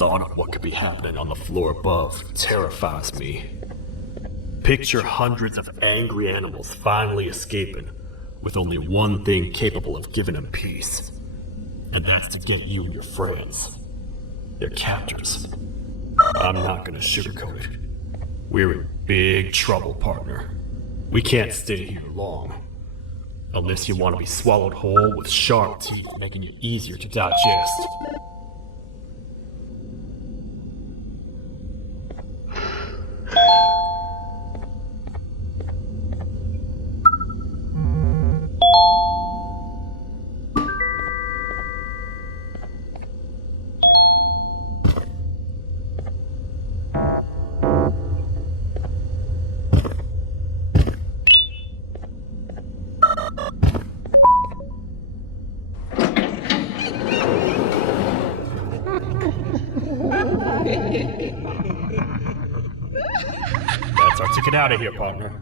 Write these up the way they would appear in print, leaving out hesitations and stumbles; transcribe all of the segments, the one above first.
thought of what could be happening on the floor above terrifies me. Picture hundreds of angry animals finally escaping, with only one thing capable of giving them peace. And that's to get you and your friends, their captors. I'm not gonna sugarcoat it. We're in big trouble, partner. We can't stay here long. Unless you want to be swallowed whole with sharp teeth making it easier to digest. That's our ticket out of here, partner.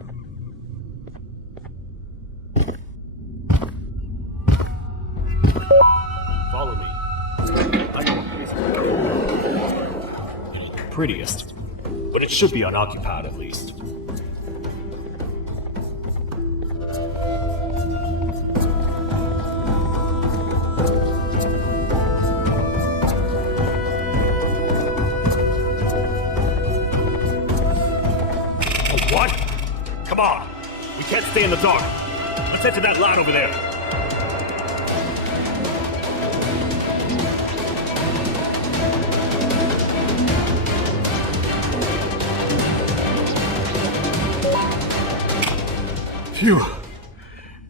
Follow me. I know what place to go. It ain't the prettiest, but it should be unoccupied at least. What? Come on! We can't stay in the dark. Let's head to that lot over there. Phew.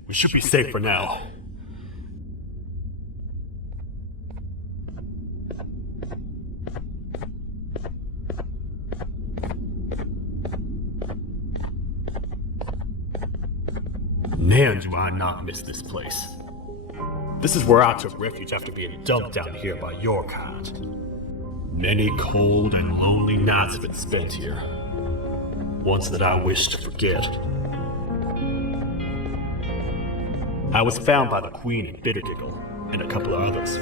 We should be safe for now. Man, do I not miss this place. This is where I took refuge after being dumped down here by your kind. Many cold and lonely nights have been spent here. Ones that I wish to forget. I was found by the Queen in Bitterdiggle, and a couple of others,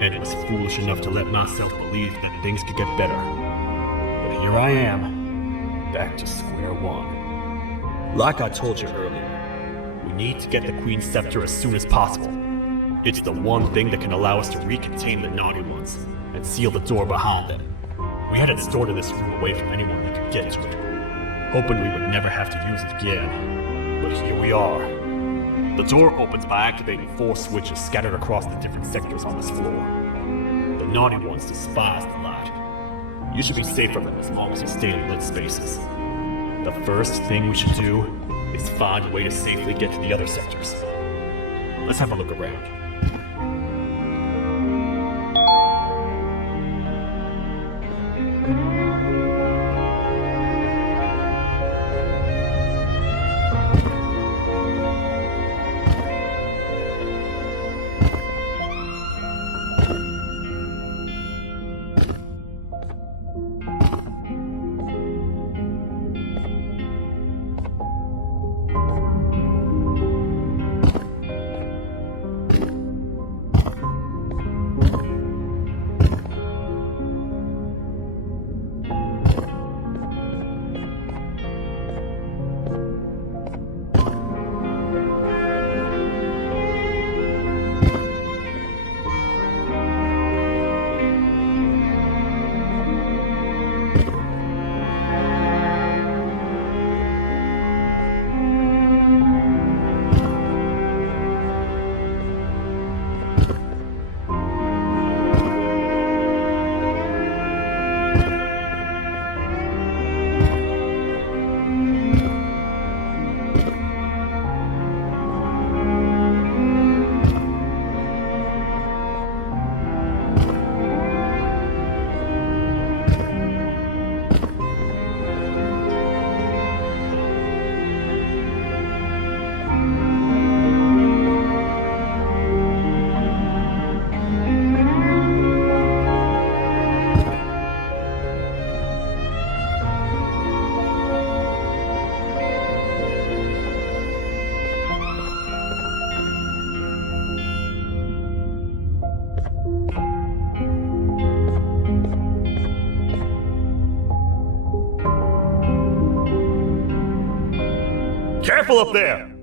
and was foolish enough to let myself believe that things could get better. But here I am, back to square one. Like I told you earlier, we need to get the Queen's scepter as soon as possible. It's the one thing that can allow us to recontain the naughty ones and seal the door behind them. We had it stored in this room away from anyone that could get to it, hoping we would never have to use it again. But here we are. The door opens by activating 4 switches scattered across the different sectors on this floor. The naughty ones despise the light. You should be safe from them as long as you stay in lit spaces. The first thing we should do is find a way to safely get to the other sectors. Let's have a look around. Careful up there!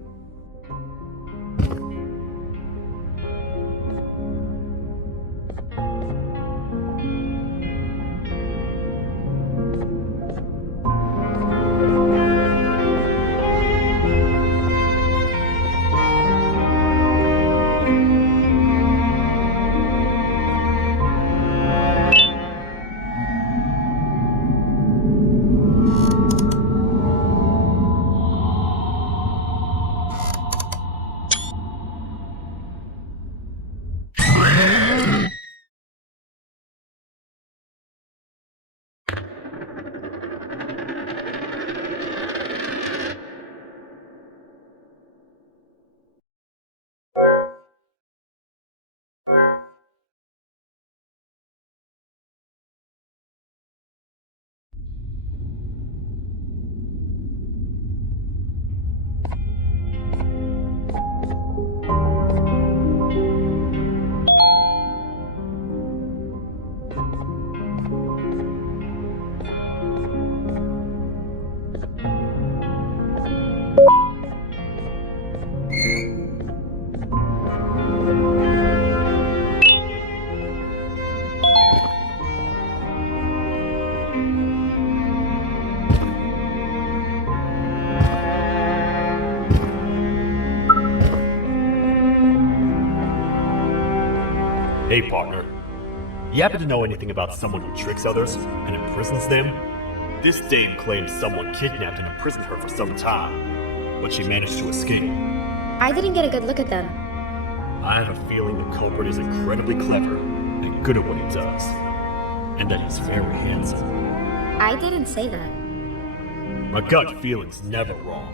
Hey, partner. You happen to know anything about someone who tricks others and imprisons them? This dame claims someone kidnapped and imprisoned her for some time, but she managed to escape. I didn't get a good look at them. I have a feeling the culprit is incredibly clever and good at what he does, and that he's very handsome. I didn't say that. My gut feeling's never wrong,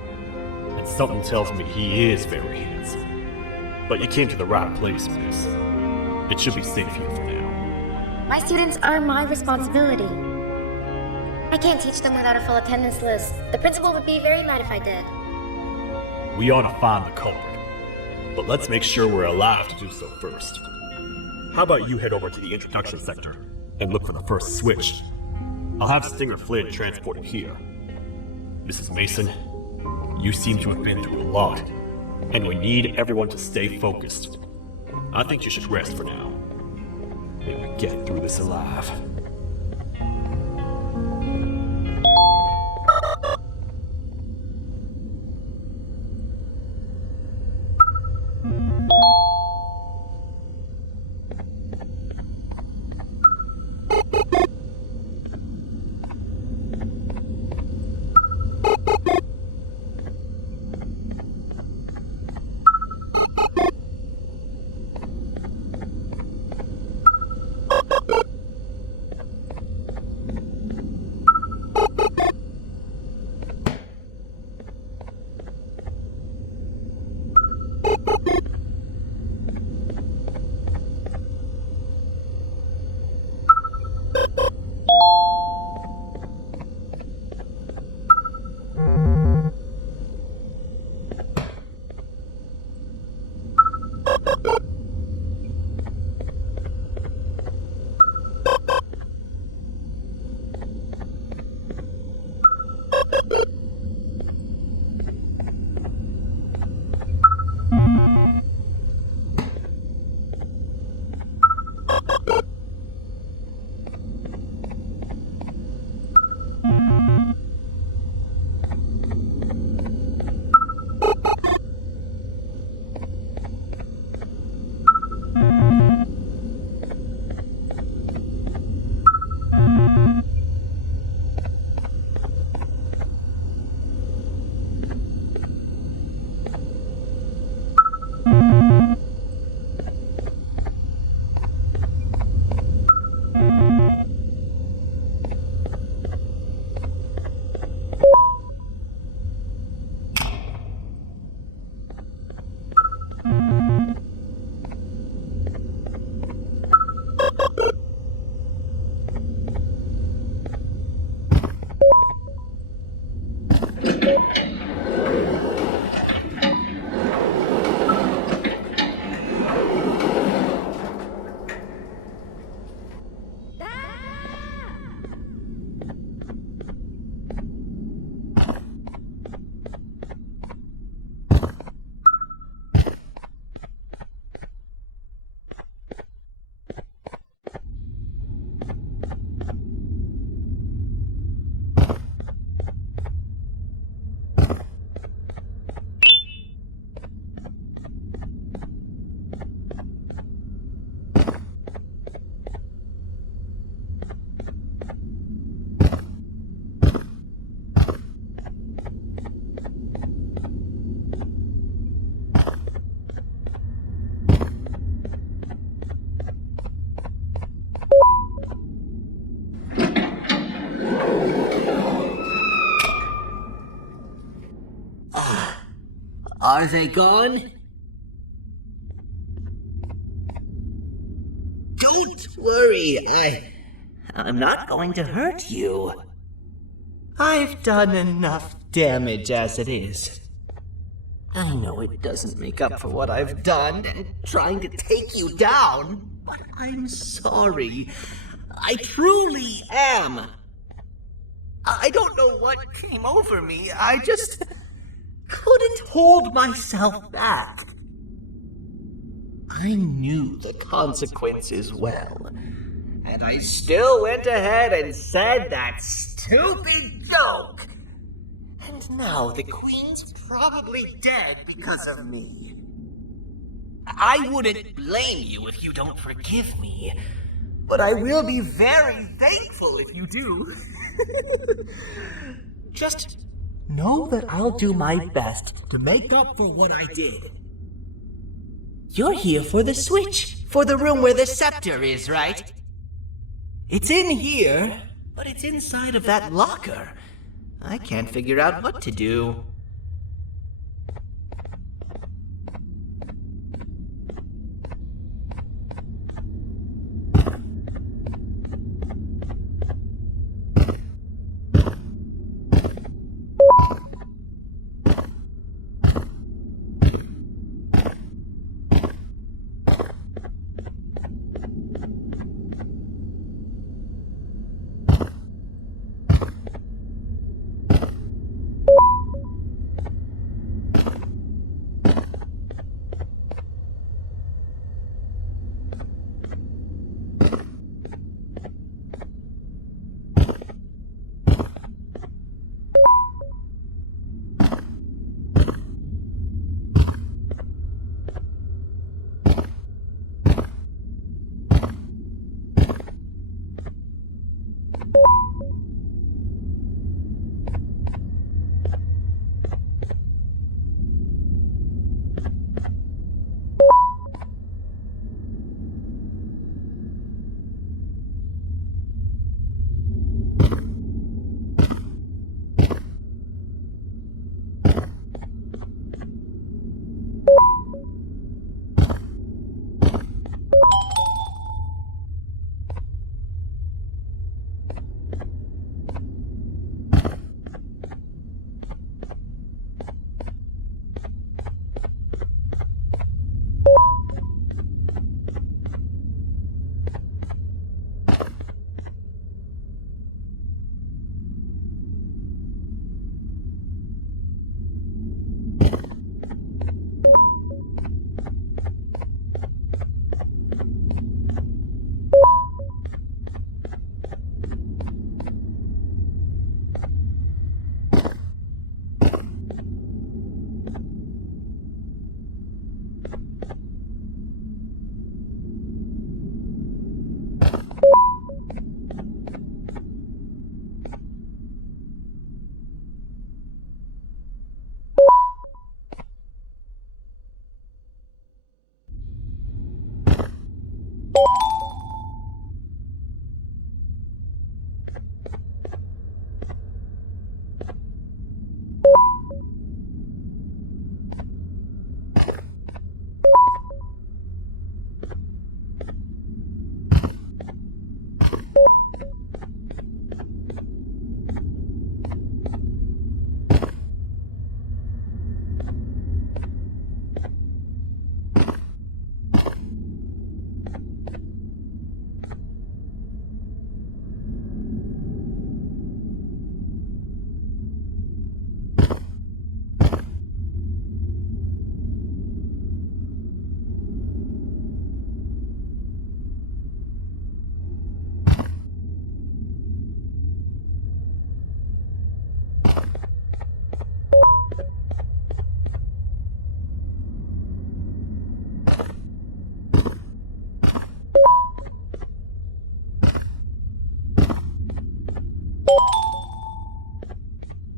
and something tells me he is very handsome. But you came to the right place, miss. It should be safe here for now. My students are my responsibility. I can't teach them without a full attendance list. The principal would be very mad if I did. We ought to find the culprit, but let's make sure we're alive to do so first. How about you head over to the introduction sector and look for the first switch? I'll have Stinger Flynn transported here. Mrs. Mason, you seem to have been through a lot, and we need everyone to stay focused. I think you should rest for now. May we get through this alive. Are they gone? Don't worry, I'm not going to hurt you. I've done enough damage as it is. I know it doesn't make up for what I've done and trying to take you down, but I'm sorry. I truly am. I don't know what came over me. I just couldn't hold myself back. I knew the consequences well, and I still went ahead and said that stupid joke. And now the Queen's probably dead because of me. I wouldn't blame you if you don't forgive me, but I will be very thankful if you do. Just know that I'll do my best to make up for what I did. You're here for the switch, for the room where the scepter is, right? It's in here, but it's inside of that locker. I can't figure out what to do.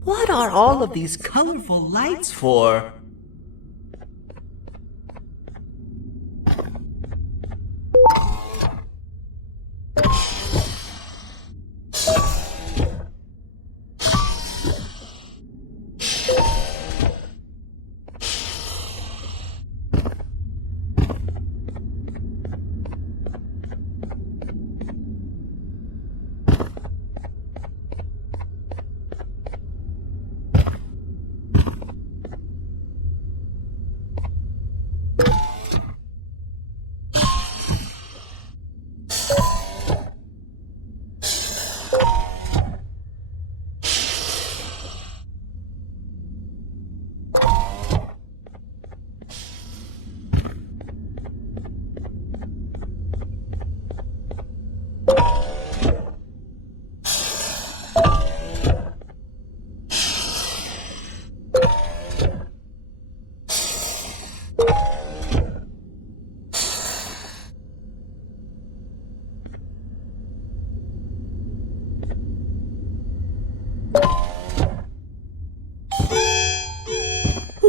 What are all of these colorful lights for?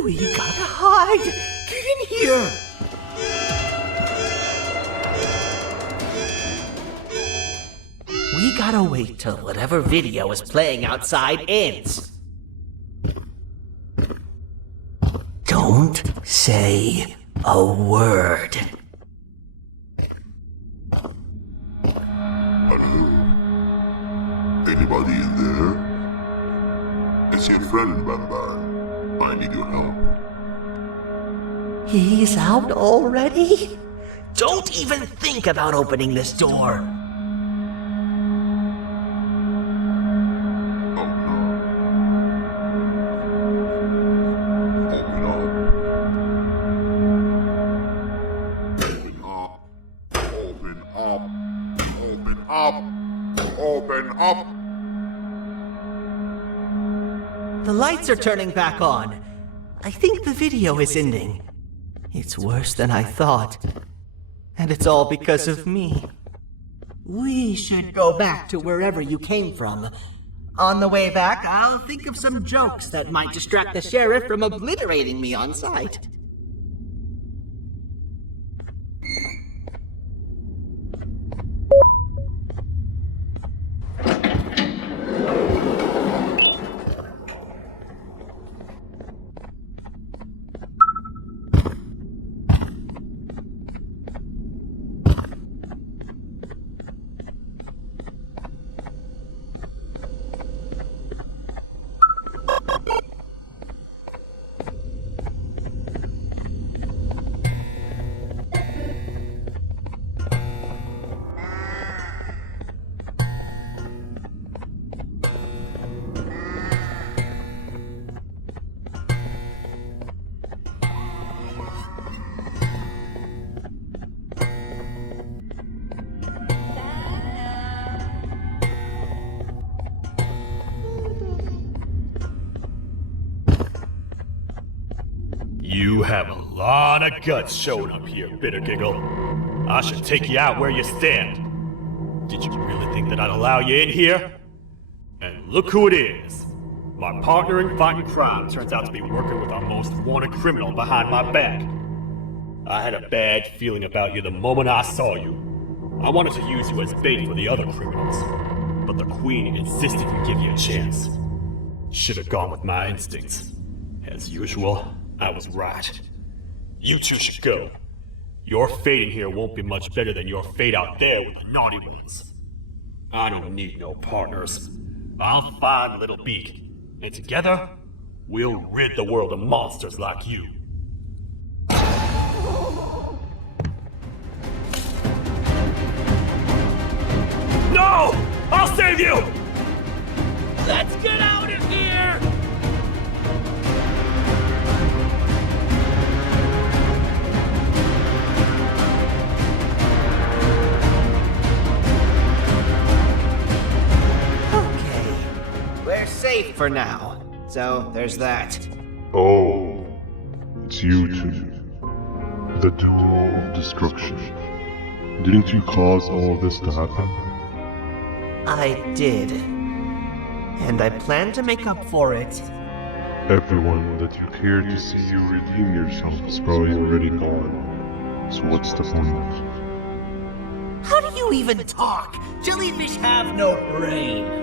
We gotta hide! Get in here! We gotta wait till whatever video is playing outside ends. Don't say a word. Hello? Anybody in there? It's your friend, Banban. I need your help. He's out already? Don't even think about opening this door. Oh no. Open up. Open up. Open up. Open up. The lights are turning back on. I think the video is ending. It's worse than I thought. And it's all because of me. We should go back to wherever you came from. On the way back, I'll think of some jokes that might distract the sheriff from obliterating me on sight. You have a lot of guts showing up here, Bitter Giggle. I should take you out where you stand. Did you really think that I'd allow you in here? And look who it is. My partner in fighting crime turns out to be working with our most wanted criminal behind my back. I had a bad feeling about you the moment I saw you. I wanted to use you as bait for the other criminals, but the Queen insisted we give you a chance. Should have gone with my instincts. As usual, I was right. You two should go. Your fate in here won't be much better than your fate out there with the naughty ones. I don't need no partners. I'll find Little Beak, and together, we'll rid the world of monsters like you. No! I'll save you! Let's get out of here! We're safe for now, so there's that. Oh, it's you two. The duo of destruction. Didn't you cause all this to happen? I did. And I plan to make up for it. Everyone that you cared to see you redeem yourself is probably already gone. So what's the point? How do you even talk? Jellyfish have no brain.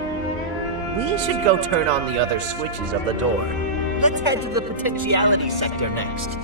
We should go turn on the other switches of the door. Let's head to the potentiality sector next.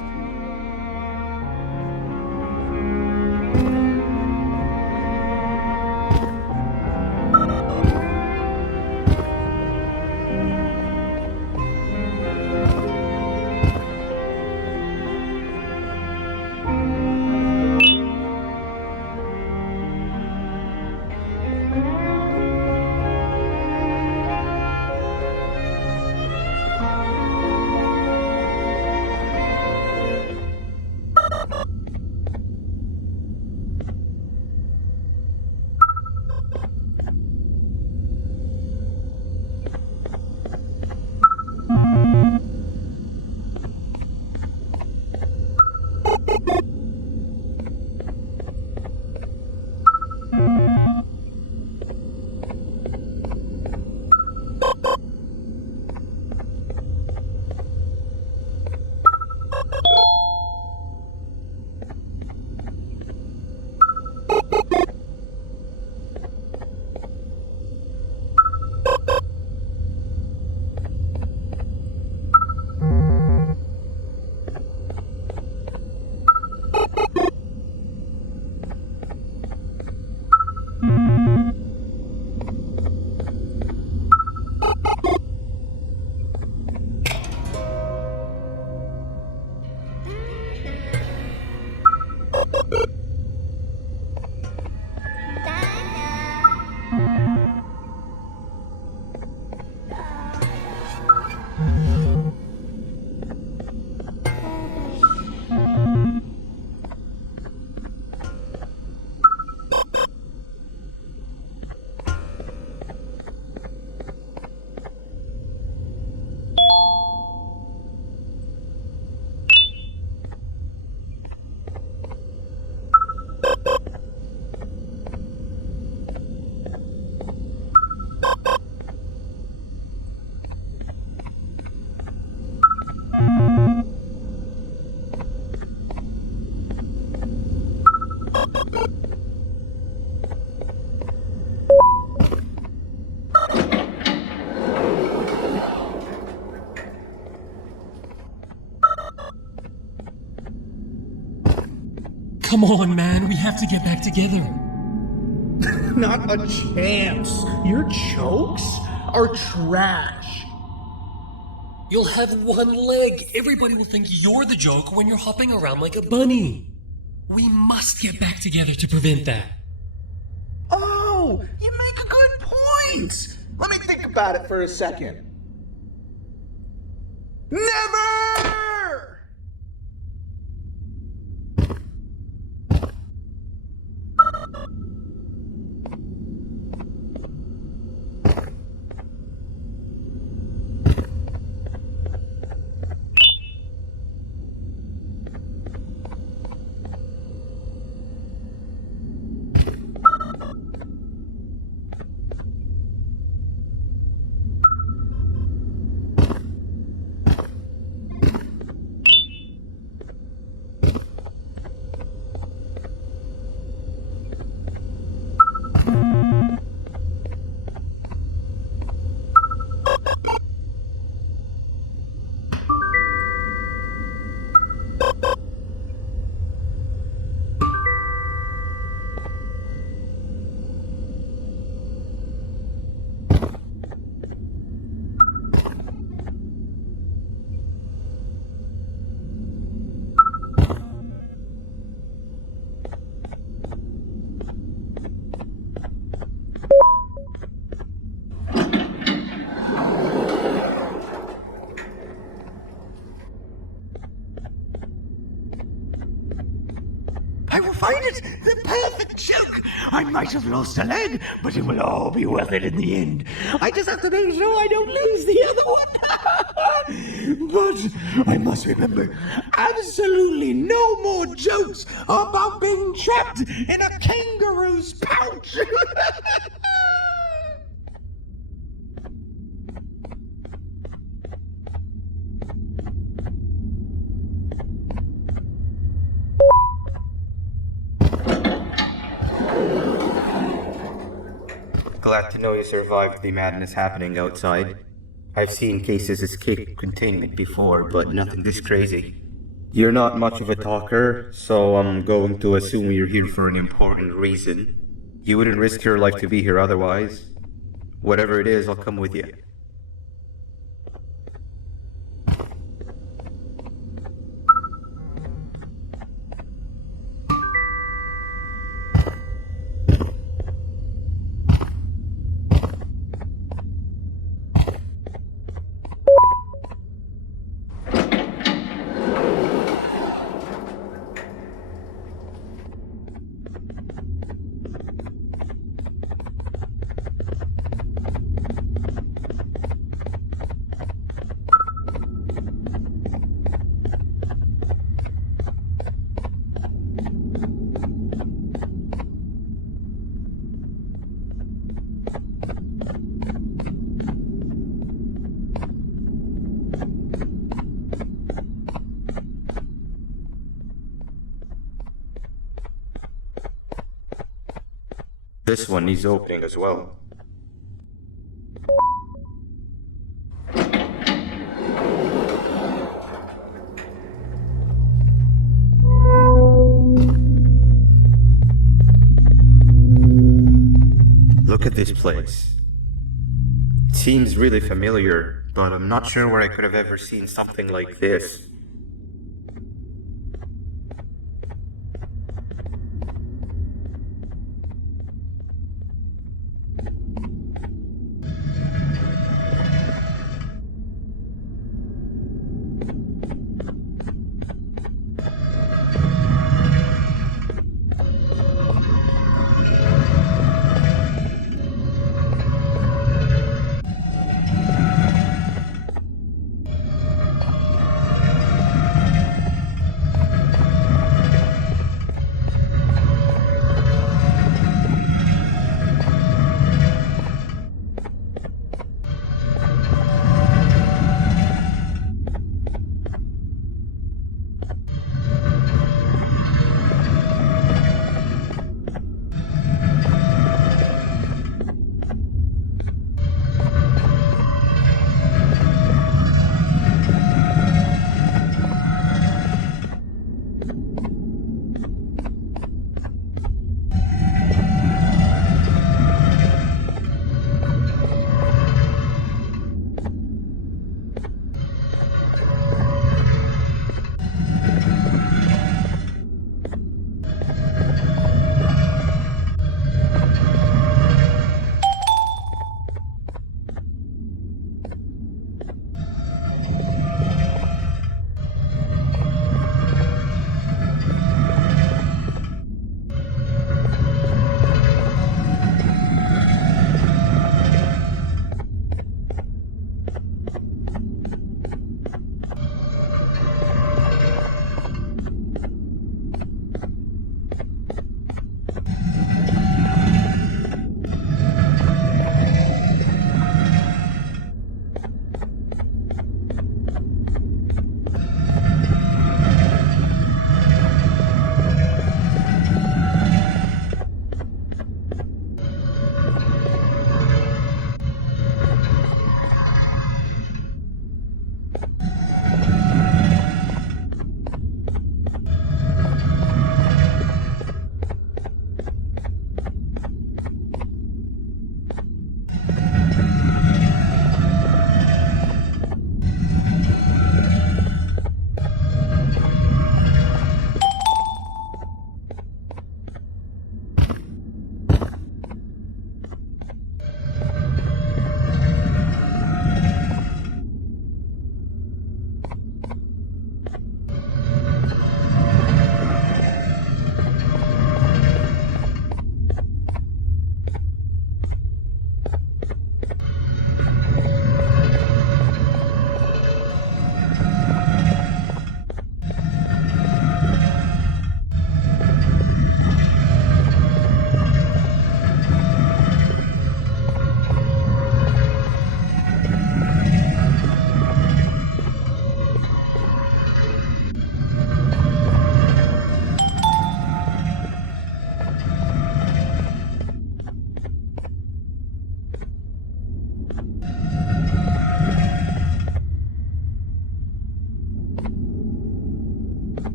Come on, man, we have to get back together. Not a chance. Your jokes are trash. You'll have one leg. Everybody will think you're the joke when you're hopping around like a bunny. We must get back together to prevent that. Oh, you make a good point. Let me think about it for a second. Never! I will find it! The perfect joke! I might have lost a leg, but it will all be worth it in the end. I just have to make sure I don't lose the other one. But I must remember, absolutely no more jokes about being trapped in a kangaroo's pouch. Glad to know you survived the madness happening outside. I've seen cases escape containment before, but nothing this crazy. You're not much of a talker, so I'm going to assume you're here for an important reason. You wouldn't risk your life to be here otherwise. Whatever it is, I'll come with you. This one needs opening as well. Look at this place. It seems really familiar, but I'm not sure where I could have ever seen something like this.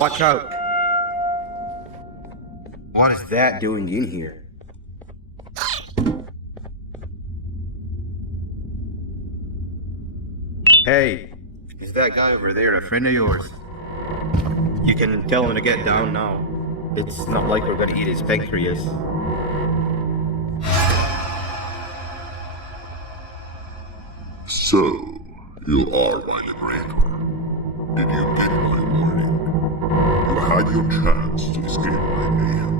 Watch out! What is that doing in here? Hey, is that guy over there a friend of yours? You can tell him to get down now. It's not like we're gonna eat his pancreas. So, you are Violet Rancor. Did you get my warning? You had your chance to escape my mayhem.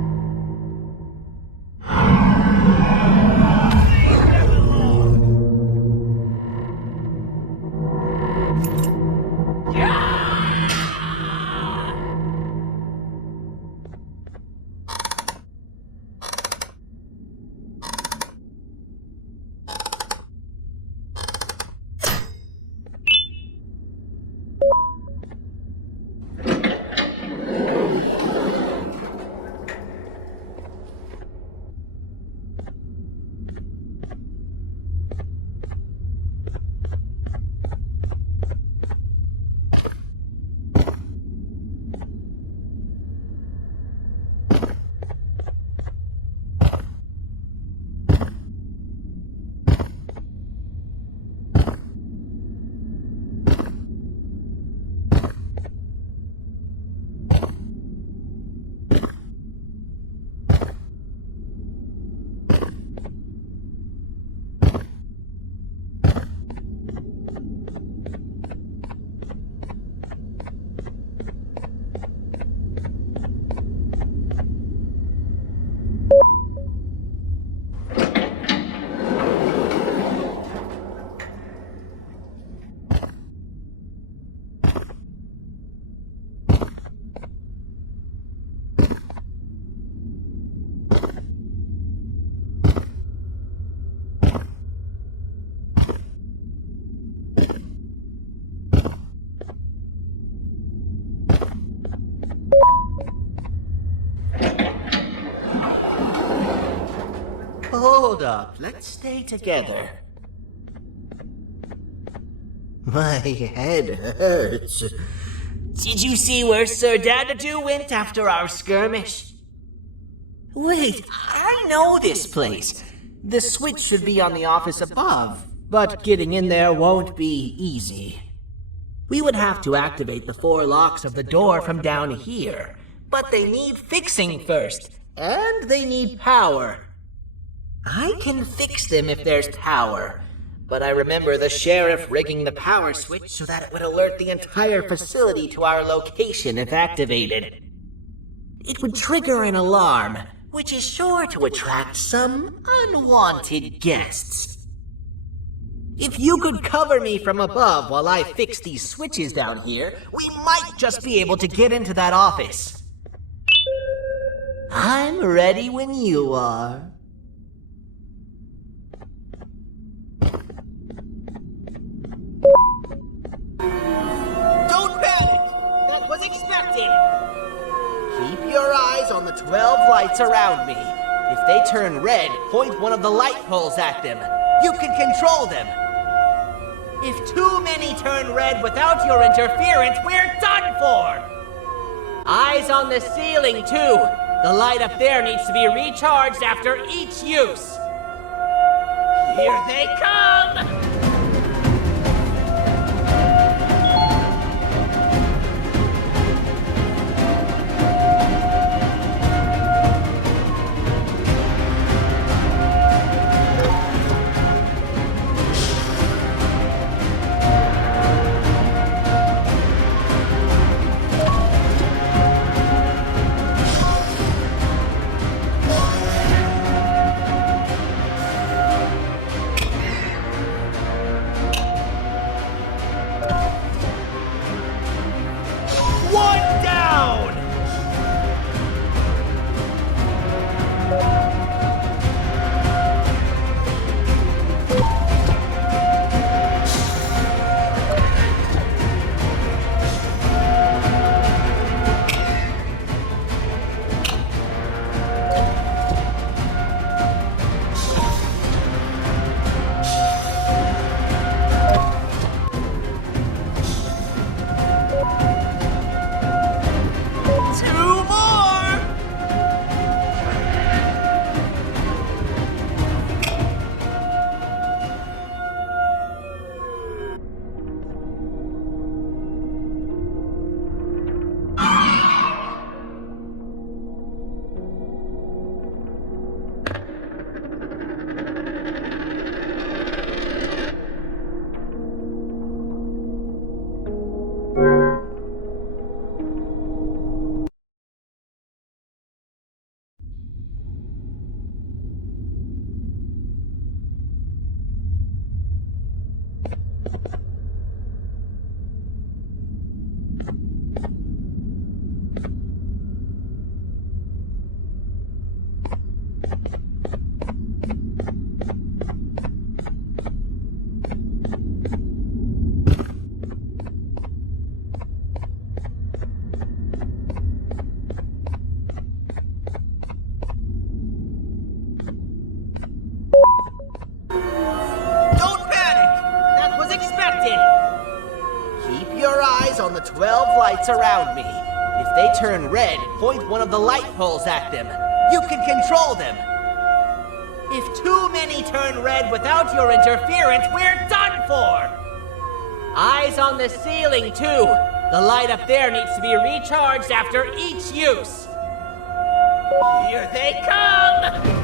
Hold up, let's stay together. My head hurts. Did you see where Sir Dadadoo went after our skirmish? Wait, I know this place. The switch should be on the office above, but getting in there won't be easy. We would have to activate the 4 locks of the door from down here, but they need fixing first, and they need power. I can fix them if there's power, but I remember the sheriff rigging the power switch so that it would alert the entire facility to our location if activated. It would trigger an alarm, which is sure to attract some unwanted guests. If you could cover me from above while I fix these switches down here, we might just be able to get into that office. I'm ready when you are. Don't panic! That was expected! Keep your eyes on the 12 lights around me. If they turn red, point one of the light poles at them. You can control them. If too many turn red without your interference, we're done for! Eyes on the ceiling, too. The light up there needs to be recharged after each use. Here they come! eyes on the 12 lights around me. If they turn red, point one of the light poles at them. You can control them. If too many turn red without your interference, we're done for! Eyes on the ceiling, too. The light up there needs to be recharged after each use. Here they come!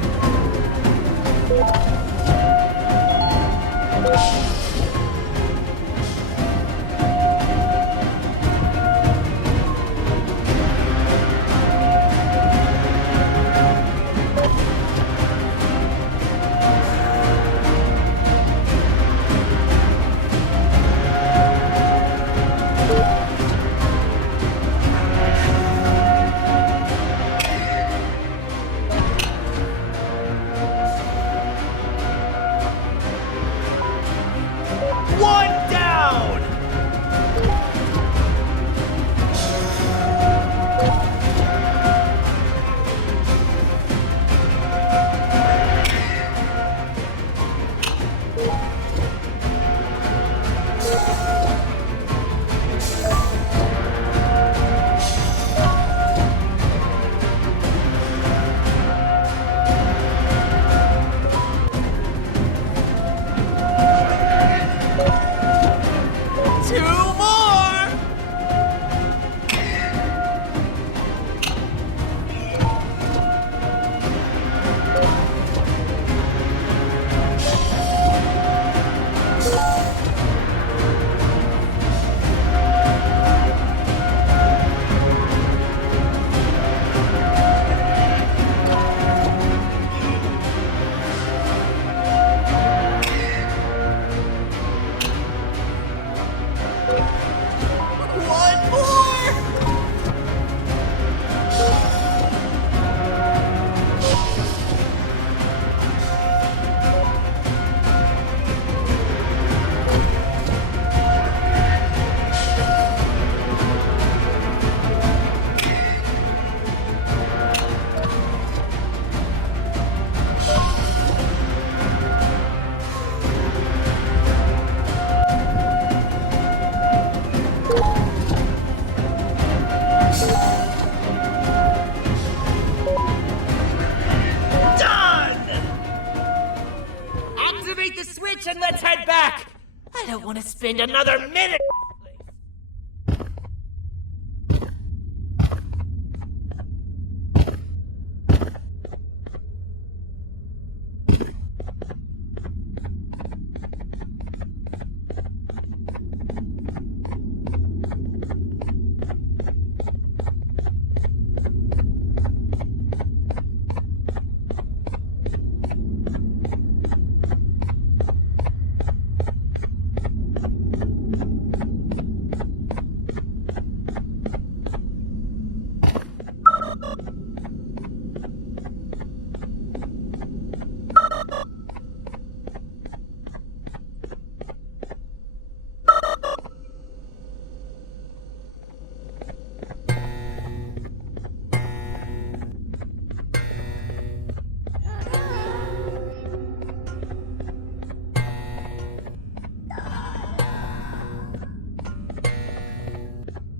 One down! Two more! One more! Done! Activate the switch and let's head back! I don't want to spend another minute.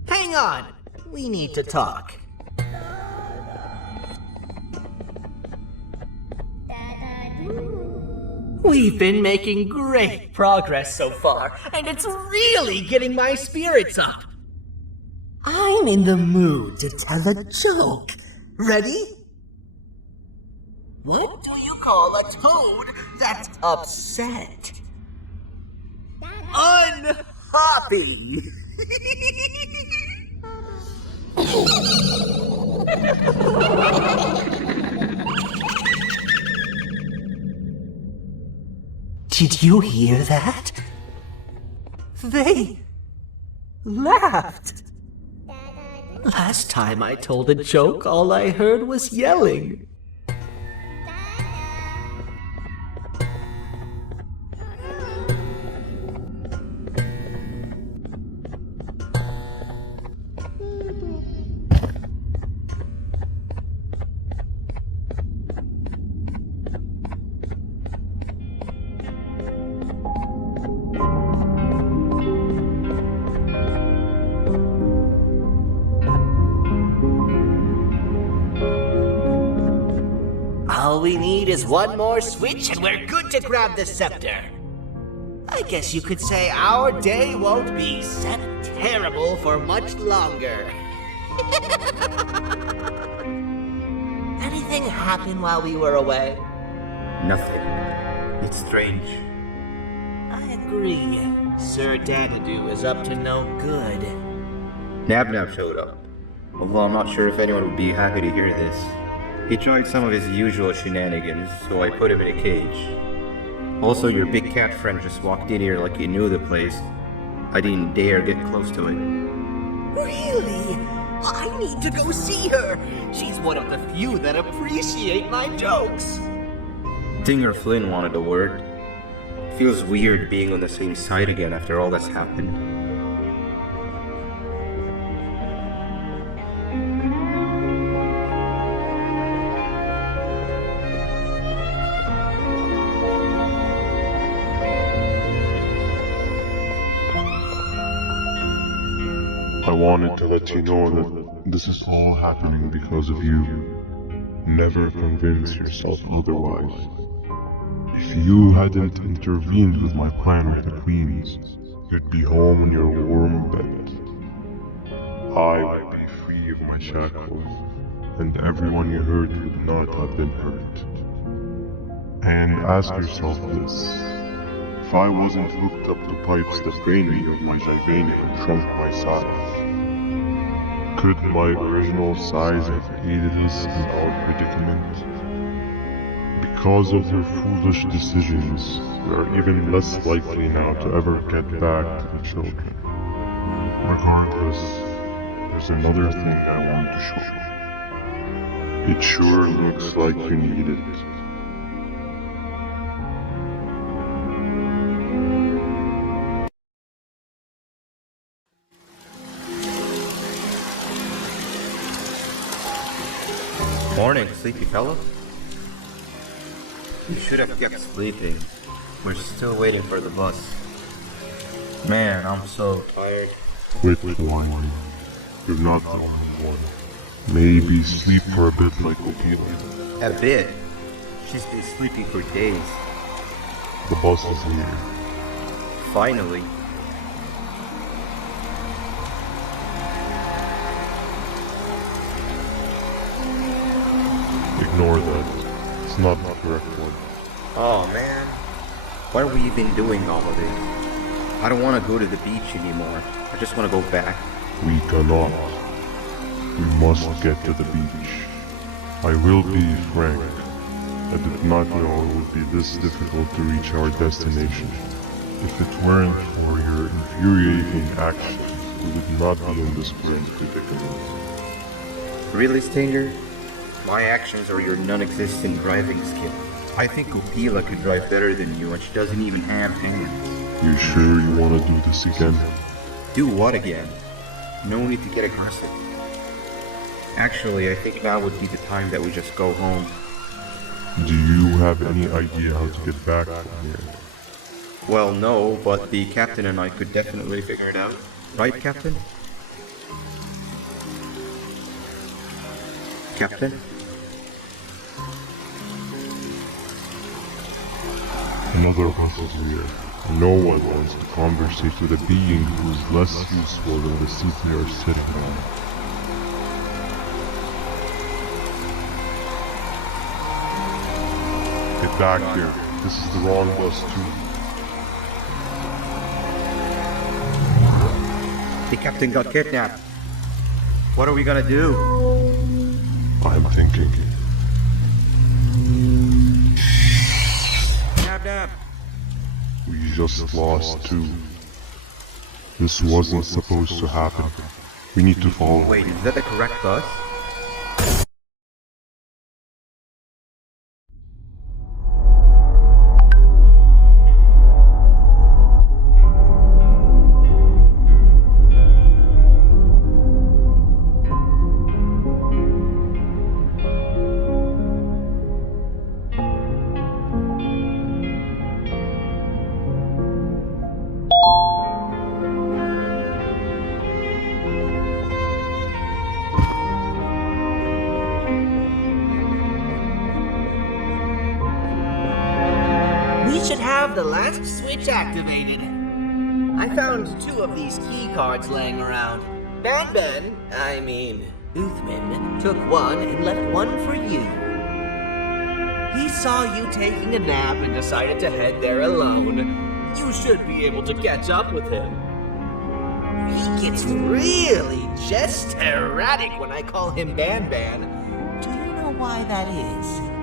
Hang on. We need to talk. We've been making great progress so far, and it's really getting my spirits up. I'm in the mood to tell a joke. Ready? What do you call a toad that's upset? Unhappy! Did you hear that? They laughed. Last time I told a joke, all I heard was yelling. All we need is one more switch and we're good to grab the scepter. I guess you could say our day won't be set terrible for much longer. Anything happen while we were away? Nothing. It's strange. I agree. Sir Dadadoo is up to no good. Nab showed up. Although I'm not sure if anyone would be happy to hear this. He tried some of his usual shenanigans, so I put him in a cage. Also, your big cat friend just walked in here like he knew the place. I didn't dare get close to it. Really? I need to go see her. She's one of the few that appreciate my jokes. Dinger Flynn wanted a word. Feels weird being on the same side again after all that's happened. I wanted to let you know that this is all happening because of you. Never convince yourself otherwise. If you hadn't intervened with my plan with the queens, you'd be home in your warm bed. I would be free of my shackles, and everyone you hurt would not have been hurt. And ask yourself this. If I wasn't hooked up to pipes that drained me of my Jivania and shrunk my size, could my original size have aided us in our predicament? Because of your foolish decisions, we are even less likely now to ever get back to the children. Regardless, there's another thing I want to show you. It sure looks like you need it. Morning, sleepy fellow. You should have kept sleeping. We're still waiting for the bus. Man, I'm so tired. Quit whining. You're not the only one. Maybe sleep for a bit like Opila. A bit? She's been sleeping for days. The bus is here. Finally. Ignore that. It's not the correct one. Oh man. Why are we even doing all of this? I don't want to go to the beach anymore. I just want to go back. We cannot. We must get to the beach. I will be frank. I did not know it would be this difficult to reach our destination. If it weren't for your infuriating actions, we would not be in this current predicament. Really, Stinger? My actions are your non-existent driving skill. I think Opila could drive better than you, and she doesn't even have hands. You sure you want to do this again? Do what again? No need to get aggressive. Actually, I think now would be the time that we just go home. Do you have any idea how to get back from here? Well, no, but the captain and I could definitely figure it out. Right, Captain? Captain? Another bus is here. No one wants to conversate with a being who is less useful than the seat they are sitting on. Get back here. This is the wrong bus too. The captain got kidnapped. What are we gonna do? I'm thinking. Nab. We just lost two. This wasn't supposed to happen. We need to follow. Wait, is that the correct bus? should have the last switch activated. I found 2 of these key cards laying around. Banban, Uthman, took one and left one for you. He saw you taking a nap and decided to head there alone. You should be able to catch up with him. He gets really just erratic when I call him Banban. Do you know why that is?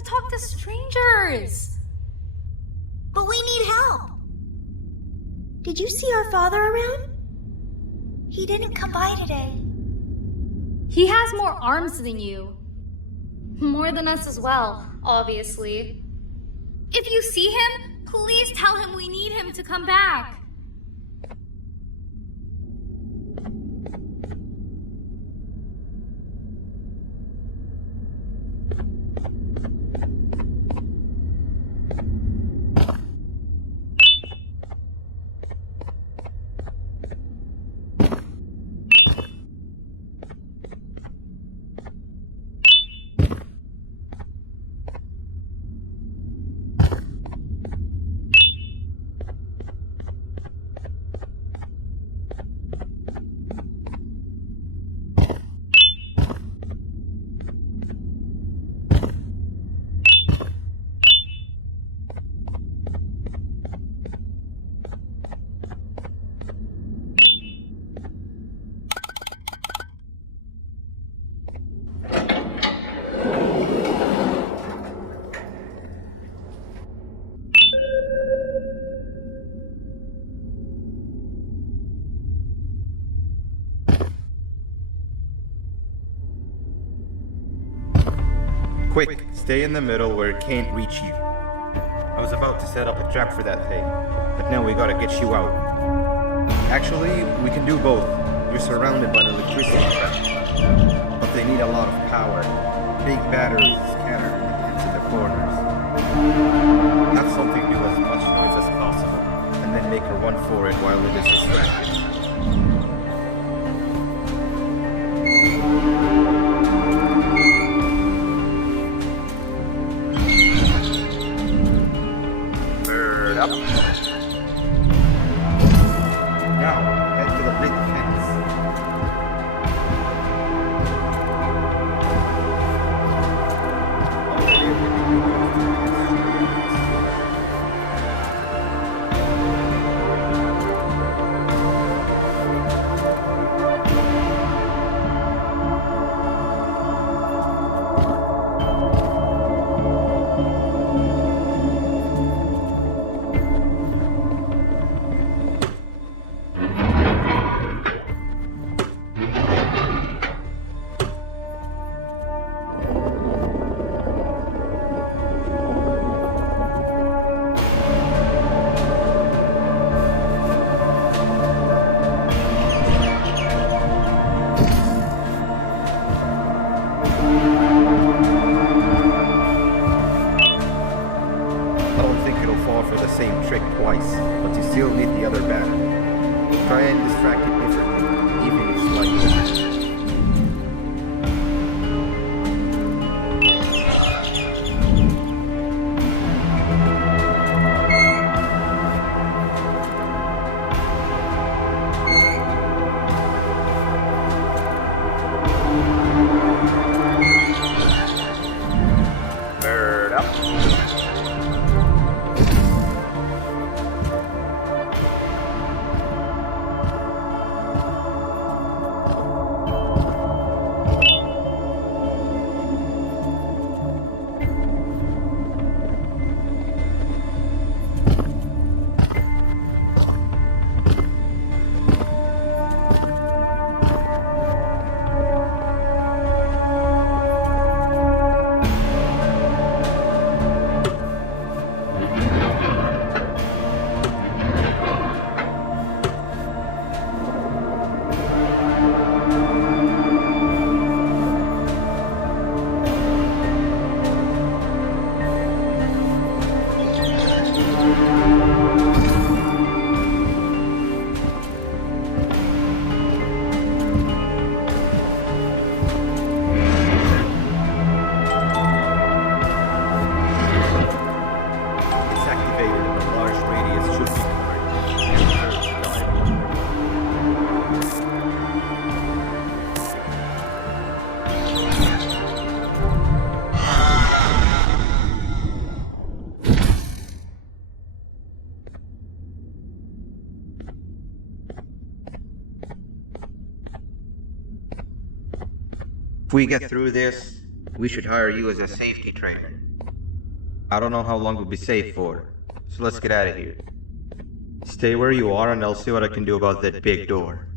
to talk to strangers. But we need help. Did you see our father around? He didn't come by today. He has more arms than you. More than us as well, obviously. If you see him, please tell him we need him to come back. Quick, stay in the middle where it can't reach you. I was about to set up a trap for that thing, but now we gotta get you out. Actually, we can do both. You're surrounded by the electricity trap, but they need a lot of power. Big batteries scattered into the corners. Have something do as much noise as possible, and then make her run for it while it is distracted. Up. Now, head to the big fence. Same trick twice, but you still need the other battery. Try and distract it differently, even if slightly. Bird up. If we get through this, we should hire you as a safety trainer. I don't know how long we'll be safe for, so let's get out of here. Stay where you are and I'll see what I can do about that big door.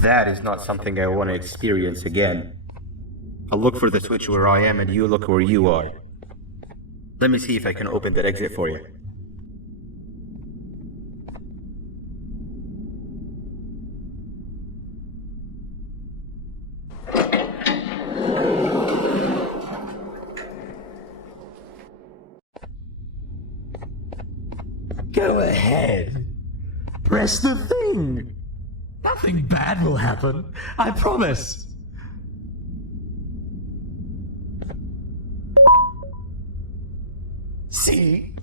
That is not something I want to experience again. I'll look for the switch where I am and you look where you are. Let me see if I can open that exit for you. Go ahead. Press the thing. Nothing bad will happen. I promise. See?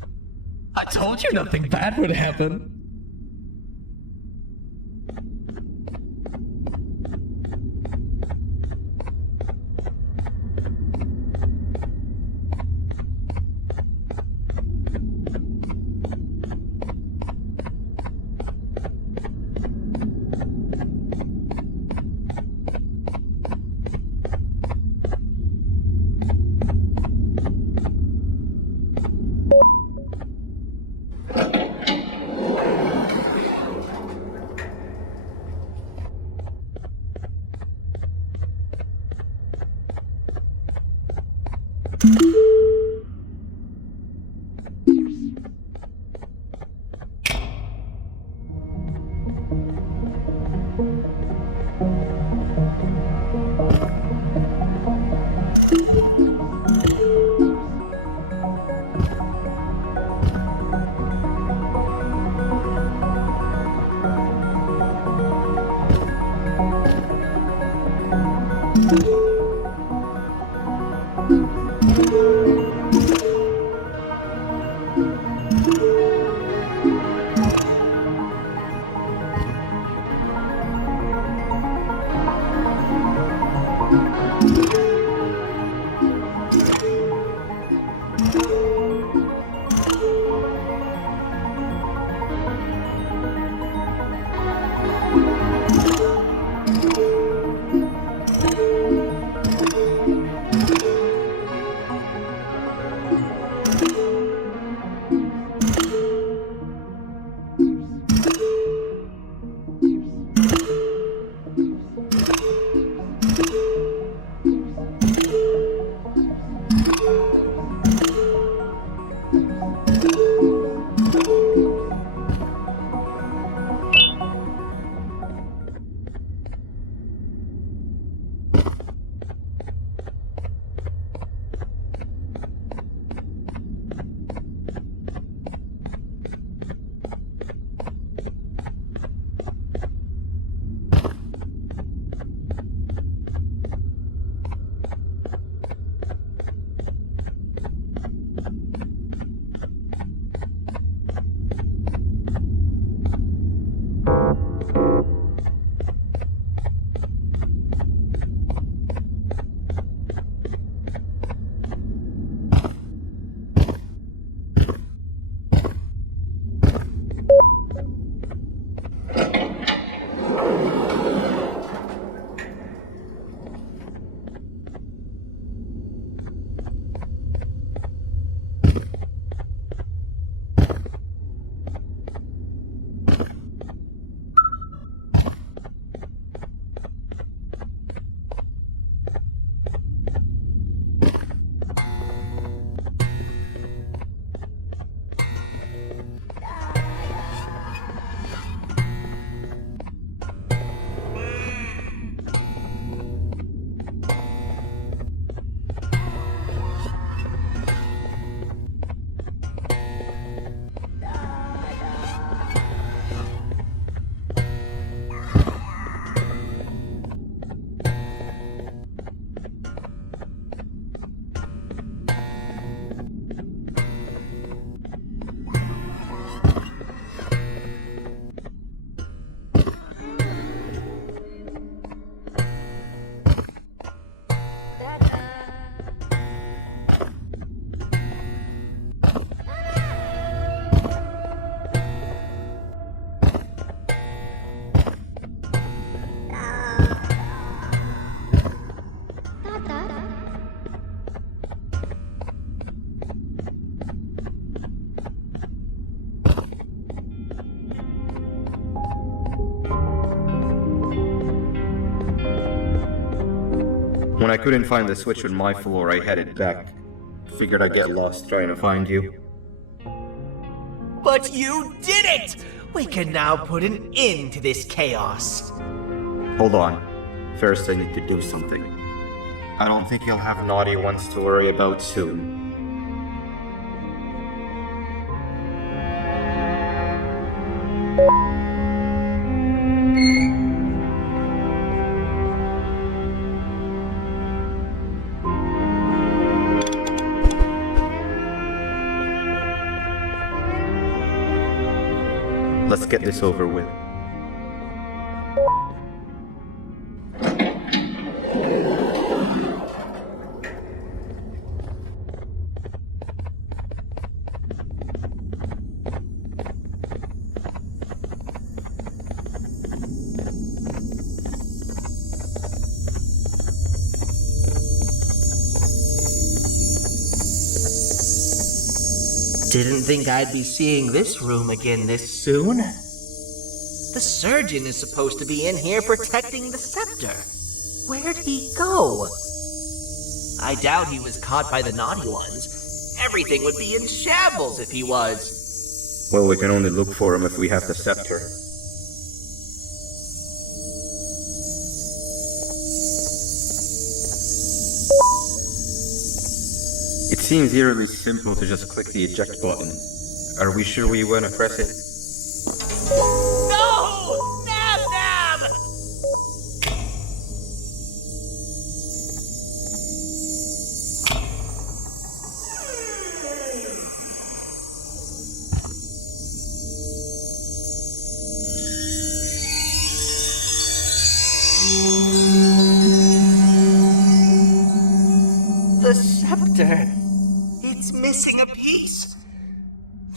I told you nothing bad would happen. I couldn't find the switch on my floor, I headed back. Figured I'd get lost trying to find you. But you did it! We can now put an end to this chaos. Hold on. First I need to do something. I don't think you'll have naughty ones to worry about soon. Let's get this over with. Didn't think I'd be seeing this room again this soon. The surgeon is supposed to be in here protecting the scepter. Where'd he go? I doubt he was caught by the naughty ones. Everything would be in shambles if he was. Well, we can only look for him if we have the scepter. It seems eerily simple to just click the eject button. Are we sure we want to press it? No! Nab Nab! The scepter. It's missing a piece.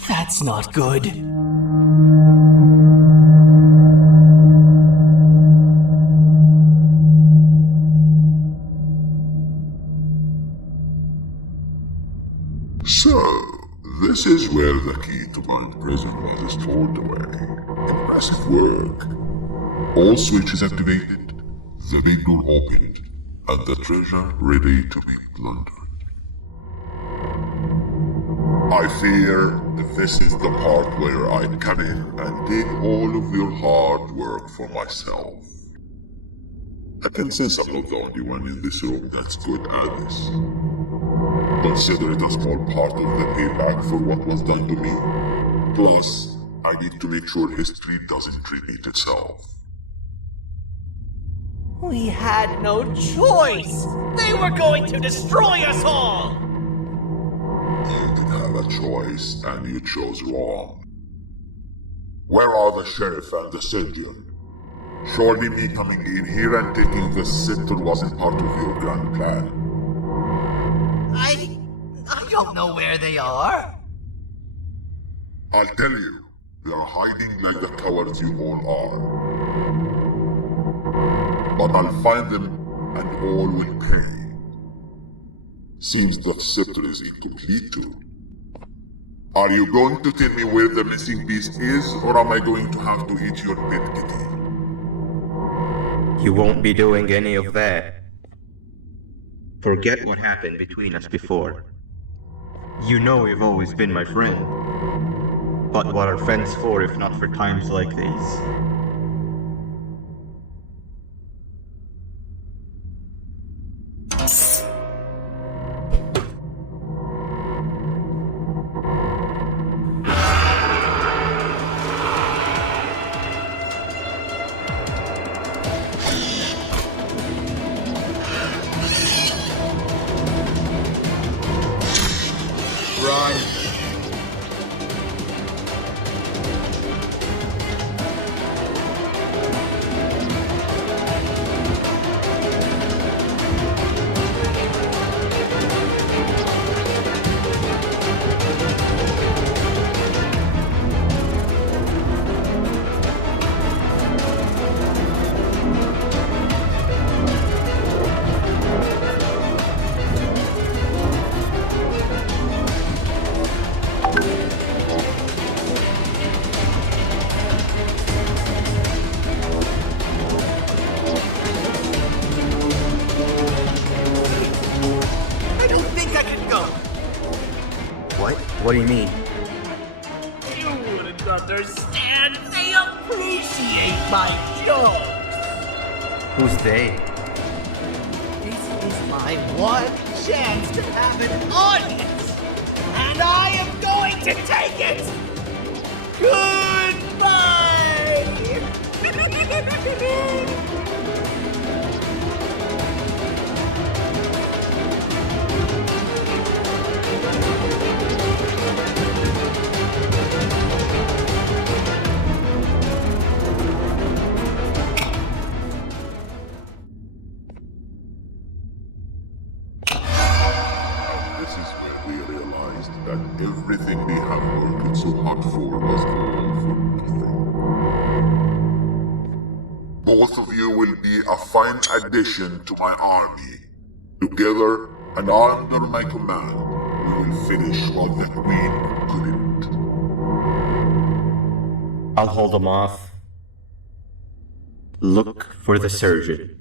That's not good. So, this is where the key to my prison was stored away. Impressive work. All switches activated, the big door opened, and the treasure ready to be plundered. I fear this is the part where I come in and take all of your hard work for myself. I can sense I'm not the only one in this room that's good at this. Consider it a small part of the payback for what was done to me. Plus, I need to make sure history doesn't repeat itself. We had no choice! They were going to destroy us all! You did have a choice, and you chose wrong. Where are the sheriff and the surgeon? Surely me coming in here and taking the scepter wasn't part of your grand plan. I don't know where they are. I'll tell you, they are hiding like the cowards you all are. But I'll find them, and all will pay. Seems the scepter is incomplete too. Are you going to tell me where the missing piece is, or am I going to have to eat your pet kitty? You won't be doing any of that. Forget what happened between us before. You know you've always been my friend. But what are friends for if not for times like these? What do you mean? You wouldn't understand. They appreciate my jokes. Who's they? This is my one chance to have an audience, and I am going to take it. Goodbye. This is where they realized that everything they have worked so hard for was all for nothing. Both of you will be a fine addition to my army. Together and under my command, we will finish what the Queen couldn't. I'll hold them off. Look for the surgeon.